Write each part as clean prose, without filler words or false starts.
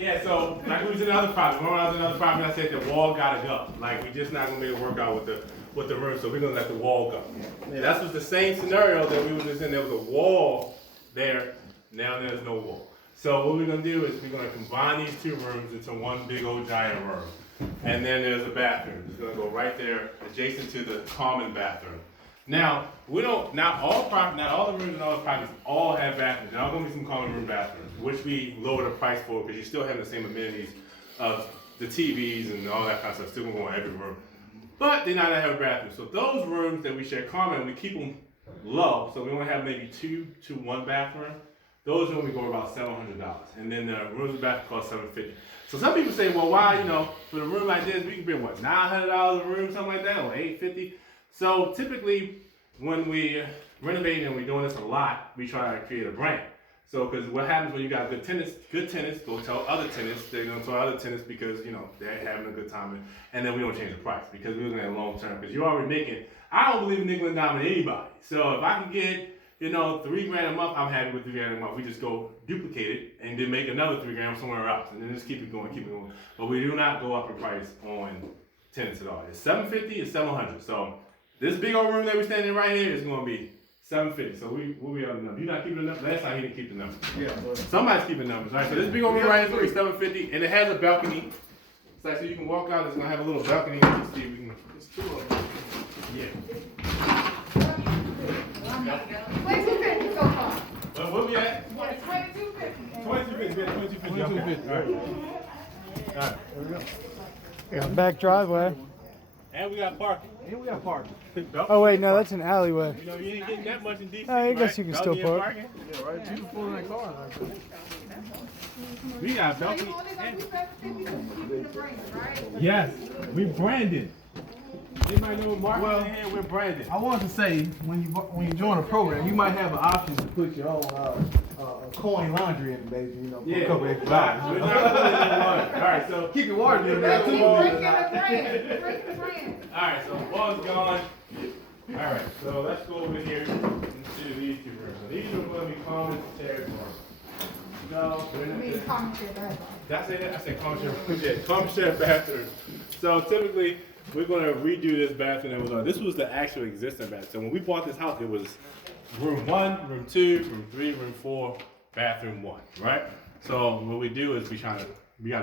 Yeah, so like we was in another problem. When I was in another problem, I said the wall gotta go. Like we just not gonna make it work out with the room, so we're gonna let the wall go. Yeah. That was the same scenario that we were just in. There was a wall there. Now there's no wall. So what we're gonna do is we're gonna combine these two rooms into one big old giant room. And then there's a bathroom. It's gonna go right there, adjacent to the common bathroom. Now, we don't, not all the rooms in all the properties all have bathrooms. There are gonna be some common room bathrooms, which we lower the price for because you still have the same amenities of the TVs and all that kind of stuff, still gonna go in every room. But they not gonna have a bathroom. So those rooms that we share common, we keep them low, so we only have maybe 2 to 1 bathroom. Those only go about $700, and then the rooms in the bathroom cost $750. So some people say, well, why, for a room like this, we can pay what, $900 a room, something like that, or $850. So typically, when we renovate and we're doing this a lot, we try to create a brand. So, because what happens when you got good tenants go tell other tenants, they're gonna tell other tenants because they're having a good time, and then we don't change the price because we're looking at long term. Because you're already making. I don't believe in nickel and diming anybody. So if I can get $3,000 a month, I'm happy with $3,000 a month. We just go duplicate it and then make another $3,000 somewhere else, and then just keep it going. But we do not go up in price on tenants at all. It's $750, it's $700. So this big old room that we're standing right here is going to be $750. So we'll be on the number. You're not keeping the number. Last time he didn't keep the number. Yeah. Somebody's keeping the numbers. All right. So this big old room right here is going to be $750, and it has a balcony. It's like so you can walk out. It's going to have a little balcony. Let's see if we can. It's 2 of them. Yeah. $22.50 so far. Where we at? Yeah, $22.50. $22.50. All right. All right. There we go. We got a back driveway. And we got parking. Oh wait, no, that's an alleyway. You ain't getting that much in DC. I guess you can still park. Parking. Yeah, right. You can pull in that car. We got So balcony. you only gonna do $750 because you keeping the brand, right? Yes, we branded. Anybody know what marketing Well, in here? We're branded. I wanted to say when you join a program, you might have an option to put your own coin laundry information, for a couple extra We're dollars. not putting it in one. All right, so Keep your water in But there you too. breaking the brand. Breaking the brand. all right, so one's gone. All right, so let's go over here into these 2 rooms. So these are going to be common shared rooms. No, I mean, commentary, go ahead. that's it. I said common shared. Yeah, common shared bathroom. So typically, we're going to redo this bathroom that was on. This was the actual existing bathroom. So when we bought this house, it was room 1, room 2, room 3, room 4, bathroom 1, right? So what we do is we got to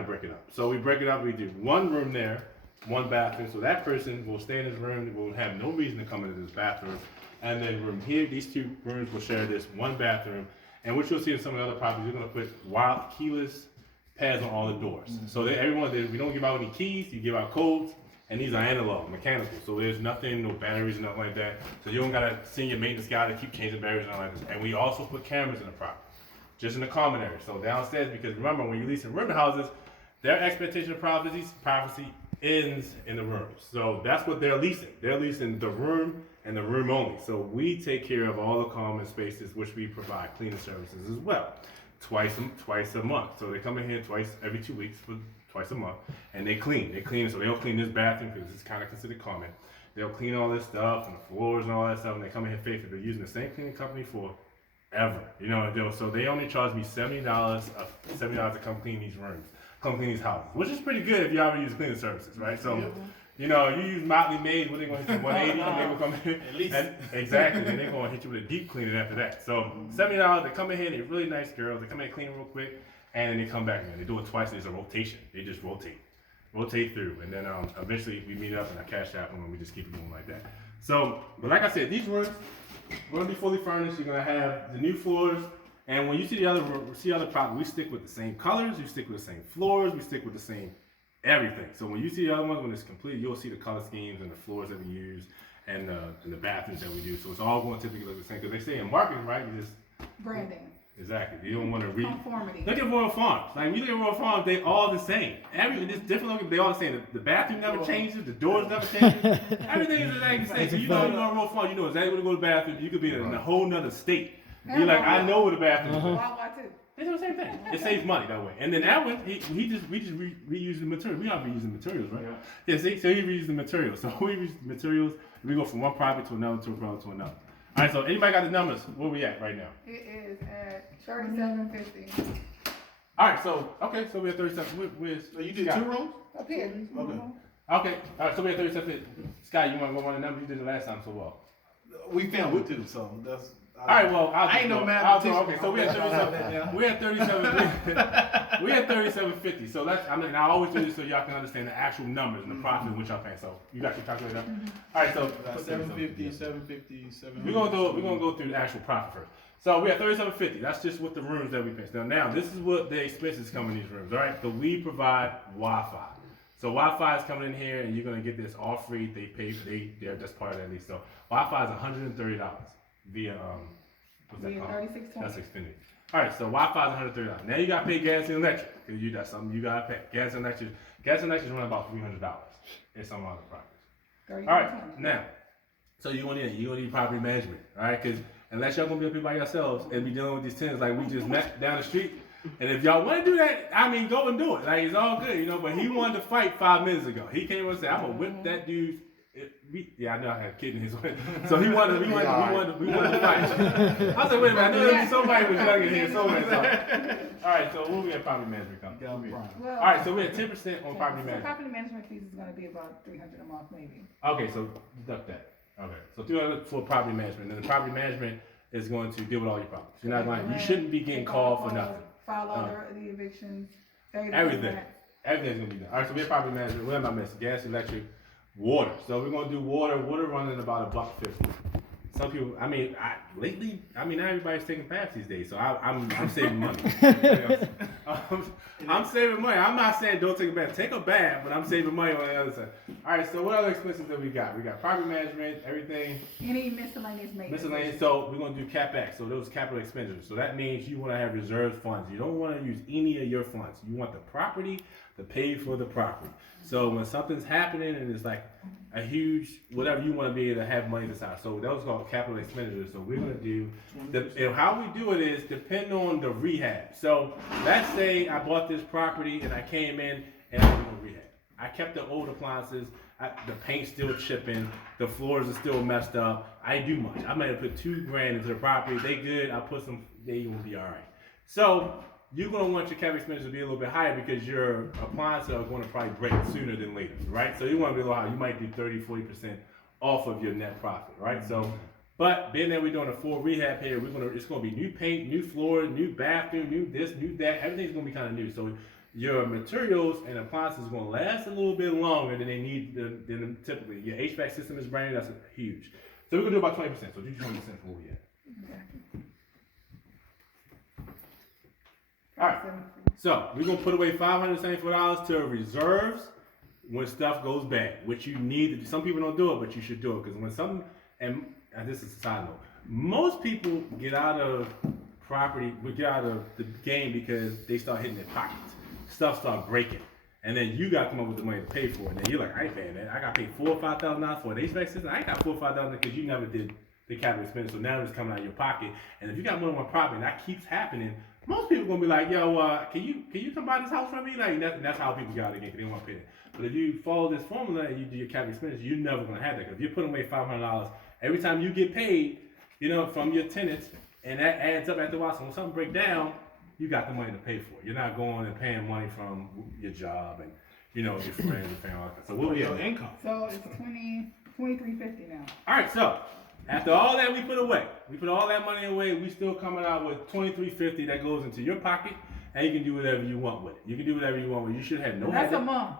break it up. So we break it up. We do 1 room there, 1 bathroom. So that person will stay in his room. Will have no reason to come into this bathroom. And then room here, these 2 rooms will share this 1 bathroom. And what you'll see in some of the other properties, we're going to put keyless pads on all the doors. So that we don't give out any keys. You give out codes. And these are analog, mechanical, so there's nothing, no batteries, nothing like that. So you don't gotta send your maintenance guy to keep changing batteries and all like this. And we also put cameras in the property, just in the common area. So downstairs, because remember, when you lease in rental houses, their expectation of privacy ends in the rooms. So that's what they're leasing. They're leasing the room and the room only. So we take care of all the common spaces, which we provide cleaning services as well, twice a month. So they come in here every 2 weeks for twice a month, and they clean. So they'll clean this bathroom because it's kind of considered common. They'll clean all this stuff and the floors and all that stuff, and they come in here faithfully. They're using the same cleaning company forever. So they only charge me $70 to come clean these rooms, come clean these houses, which is pretty good if you already use cleaning services, right? So, you use Motley Maids, what they going to hit you, 180, and they will come in. At least. Exactly, and they're going to hit you with a deep cleaning after that. So $70, they come in here, they're really nice girls, they come in clean real quick, and then they come back again. They do it twice. There's a rotation. They just rotate through, and then eventually we meet up and I cash out, and we just keep it going like that. So, but like I said, these rooms are going to be fully furnished. You're going to have the new floors, and when you see other properties, we stick with the same colors. We stick with the same floors. We stick with the same everything. So when you see the other ones, when it's complete, you'll see the color schemes and the floors that we use and the bathrooms that we do. So it's all going to typically look the same because they say in marketing, right? You just Branding. Exactly. You don't want to read. Conformity. Look at Royal Farms. Like, when you look at Royal Farms, they all the same. Everything is different looking. They all the same. The bathroom never changes. The doors never changes. Everything is exactly the same. So you know you go to Royal Farms, you know exactly where to go to the bathroom. You could be in a whole nother state. You're like, I know where the bathroom is. Wawa too. They do the same thing. It saves money that way. And then that one, we just reuse the material. We are reusing materials, right? Yeah. See, so he reused the materials. So we reuse the materials. We go from one property to another, to another. All right, so anybody got the numbers? Where we at right now? It is at $37.50. All right, so so we have 37. So you did 2 rooms? Up here. Okay. Okay, all right, so we have 37. Scott, you want to go on the numbers you did the last time so well? We filmed it too, so that's. All right, well, I ain't no mathematician. mathematician. Okay, so we had 37. We had 37. We had 37.50. So let's. I mean, I always do this so y'all can understand the actual numbers and the profit which y'all paying. So you got your calculator up. All right, so 750, 750, 700. we're gonna go through the actual profit first. So we have 37.50. That's just what the rooms that we pay. Now this is what the expenses come in these rooms. All right, so we provide Wi-Fi. So Wi-Fi is coming in here, and you're gonna get this all free. They're just part of that lease. So Wi-Fi is $130 via what's that Yeah, called? 3620. That's Xfinity. All right, so Wi-Fi is $130. Now you gotta pay gas and electric because that's something you gotta pay. Gas and electric run about $300 in some other properties. All right, now, so you gonna need property management, all right? Because unless y'all gonna be up here by yourselves and be dealing with these tenants like we just met down the street. And if y'all want to do that, I mean, go and do it. Like, it's all good, you know. But he wanted to fight 5 minutes ago. He came and said, "I'm gonna whip that dude." Yeah, I know I had a kid in his way. So we wanted to fight. I said, "Wait a minute, I knew somebody was younger here somewhere." All right, so what we at property management company? Well, All right, so we had 10% on property so management. property management fees is gonna be about $300 a month, maybe. Okay, so deduct that. Okay, so 200 for property management. Then the property management is going to deal with all your problems. You're not going. You shouldn't be getting called for nothing. File all the evictions. Everything. Everything's gonna be done. All right, so we have property management. What am I missing? Gas, electric, water. So we're gonna do water. Water running about $1.50. Some people, lately, not everybody's taking baths these days, so I'm saving money. I'm saving money. I'm not saying don't take a bath. Take a bath, but I'm saving money on the other side. All right, so what other expenses that we got? We got property management, everything. Any miscellaneous maintenance. Miscellaneous. So we're gonna do CapEx. So those capital expenditures. So that means you want to have reserved funds. You don't want to use any of your funds. You want the property to pay for the property. So when something's happening and it's like a huge whatever, you want to be able to have money aside. So those are called capital expenditures. So we're gonna do and how we do it is depend on the rehab. So let's say I bought this property and I came in and I'm doing rehab. I kept the old appliances. The paint's still chipping. The floors are still messed up. I didn't do much. I might have put $2,000 into the property. They good. I put some. They will be all right. So you're gonna want your capital expenses to be a little bit higher because your appliances are going to probably break sooner than later, right? So you want to be a little higher. You might do 30-40% off of your net profit, right? So, but being that we're doing a full rehab here, it's gonna be new paint, new floor, new bathroom, new this, new that. Everything's gonna be kind of new. So your materials and appliances are gonna last a little bit longer than they need than typically. Your HVAC system is brand new. That's huge. So we're gonna do about 20%. So do 20% for what we have. All right, so we're gonna put away $574 to reserves when stuff goes bad, which you need to do. Some people don't do it, but you should do it because when something, and this is a side note, most people get out of the game because they start hitting their pockets. Stuff start breaking, and then you got to come up with the money to pay for it. And then you're like, I ain't paying that. I got to pay $4,000 or $5,000 for an HVAC system. I ain't got $4,000 or $5,000 because you never did the capital expense. So now it's coming out of your pocket. And if you got more than one property and that keeps happening, most people gonna be like, yo, can you come buy this house from me? Like that's how people get out of the game. They don't want to pay that. But if you follow this formula and you do your capital expenses, you're never gonna have that. Because if you're putting away $500 every time you get paid, from your tenants, and that adds up after a while. So when something breaks down, you got the money to pay for it. You're not going and paying money from your job and your friends and family. So what was your income? So it's $23.50 now. All right, so after all that we put away, we put all that money away, we still coming out with $23.50 that goes into your pocket, and you can do whatever you want with it. You can do whatever you want with it. You should have no That's headache. a month.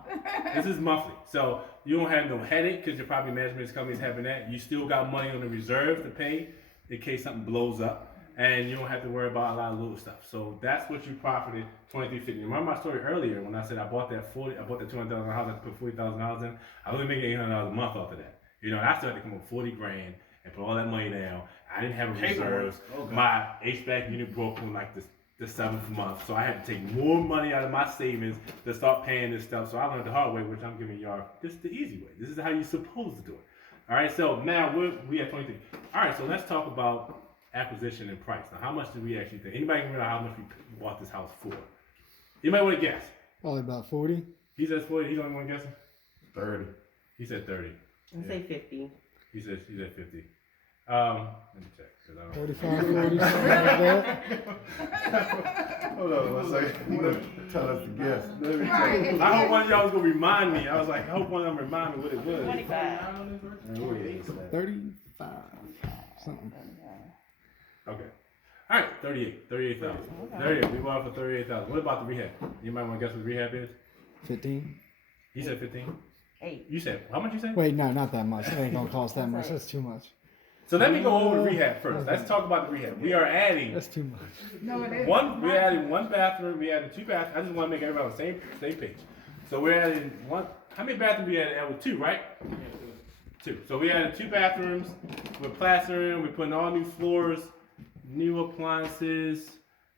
This is monthly, so you don't have no headache because your property management company's having that. You still got money on the reserve to pay in case something blows up, and you don't have to worry about a lot of little stuff. So that's what you profited $23.50. Remember my story earlier when I said I bought that $200,000 house, I put $40,000 in. I was making $800 a month off of that. I still had to come up with $40,000 and put all that money down. I didn't have a reserves. Okay. My HVAC unit broke on like the 7th month, so I had to take more money out of my savings to start paying this stuff. So I learned the hard way, which I'm giving y'all. This is the easy way. This is how you're supposed to do it. All right. So now we at 23. All right. So let's talk about acquisition and price. Now, how much did we actually think? Anybody can remember how much we bought this house for? Anybody want to guess? Probably about 40. He says 40. He's the only one guessing. 30. He said 30. I say 50. He said 50. Let me check. 'Cause I don't- 45, 40, something like that. Hold on one second. You gonna tell us to guess. Let me check. Right. I hope one of y'all was gonna remind me. I was like, I hope one of them remind me what it was. 25. Oh, yeah, it's that. 35, something. Okay. All right, 38,000. 38. We bought it for 38,000. What about the rehab? You might want to guess what the rehab is. 15. He said 15. 8. You said how much? You said? Wait, no, not that much. It ain't gonna cost that much. That's too much. So let me go over the rehab first. Let's talk about the rehab. We are adding That's too much. No, it is. we're adding one bathroom. We added 2 bathrooms. I just want to make everybody on the same page. So we're adding one. How many bathrooms we added? With 2, right? 2. So we added 2 bathrooms. We're plastering. We're putting all new floors, new appliances.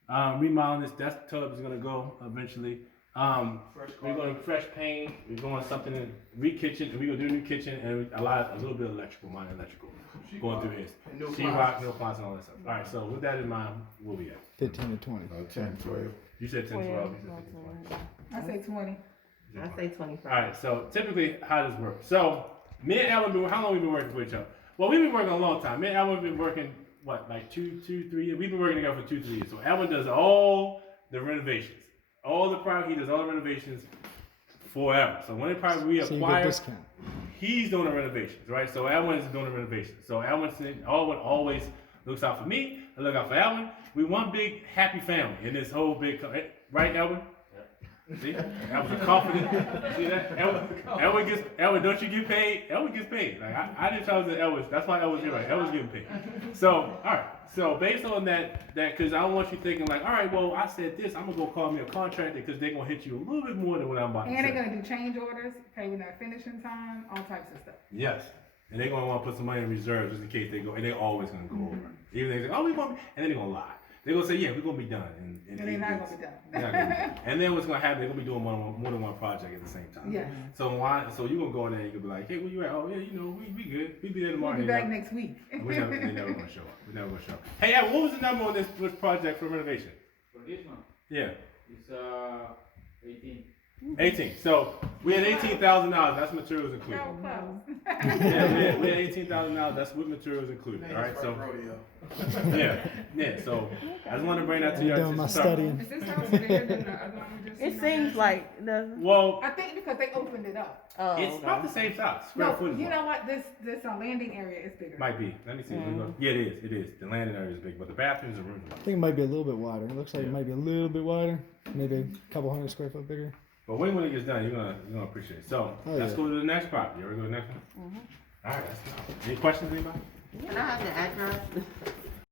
Remodeling this desktop is gonna go eventually. We're going to fresh paint. We're going something in kitchen. We're gonna do a new kitchen and a little bit of electrical, minor electrical, going through his. Sheetrock, no appliances, and all that stuff. All right. So with that in mind, where we at? 15 to 20. 10, 12. You said 10, 12. You said 10, 12. I say 20. I say 25. All right. So typically, how does this work? So me and Ellen, how long we been working for each other? Well, we've been working a long time. Me and Ellen have been working like 2, 3 years. We've been working together for 2, 3 years. So Ellen does all the renovations. All the property, he does all the renovations forever. So when the property we So you get acquire, discount. he's doing the renovations, right? So Alwyn is doing the renovations. So Alwyn always looks out for me. I look out for Alwyn. We one big happy family in this whole big, right, Alwyn? See, Alwyn's confident. See that? Alwyn, don't you get paid? Alwyn gets paid. Like I didn't tell you that Alwyn. That's why Alwyn's here. Right? Alwyn's getting paid. So all right. So based on that, because I don't want you thinking like, all right, well, I said this, I'm gonna go call me a contractor because they're gonna hit you a little bit more than what I'm about to And say. they're gonna do change orders, pay when they're finishing time, all types of stuff. Yes. And they're gonna want to put some money in reserve just in case they go, and they're always gonna go over. Even they say, oh, we gonna, and then they're gonna lie. They're gonna say, yeah, we're gonna be done. And And they're not gonna be done. They're not gonna be done. And then what's gonna happen? They're gonna be doing more than one project at the same time. Yeah. So so you're gonna go in there and you can be like, hey, where you at? Oh yeah, we good. We be there We'll tomorrow. be And back they next week. never gonna show up. We're never gonna show up. Hey, Al, what was the number on this project for renovation? For this one, Yeah. it's 18. 18. So we had $18,000. That's materials included. No, close. Yeah, we had $18,000. That's with materials included. All right. So yeah. So I just want to bring that to I'm your doing my attention. studying. Is this house bigger than the other one we just It seen on seems there? like the. Well, I think because they opened it up. Oh, it's okay. about the same size. Square No, footage. you know what? This landing area is bigger. Might be. Let me see. Yeah, it is. It is. The landing area is big, but the bathrooms and rooms are I large. think it might be a little bit wider. It looks like it might be a little bit wider. Maybe a couple hundred square foot bigger. But when it gets done, you're gonna appreciate it. So Oh, let's yeah. go to the next property. You ready to go to the next one? All right. Let's go. Any questions, anybody? Can I have the address?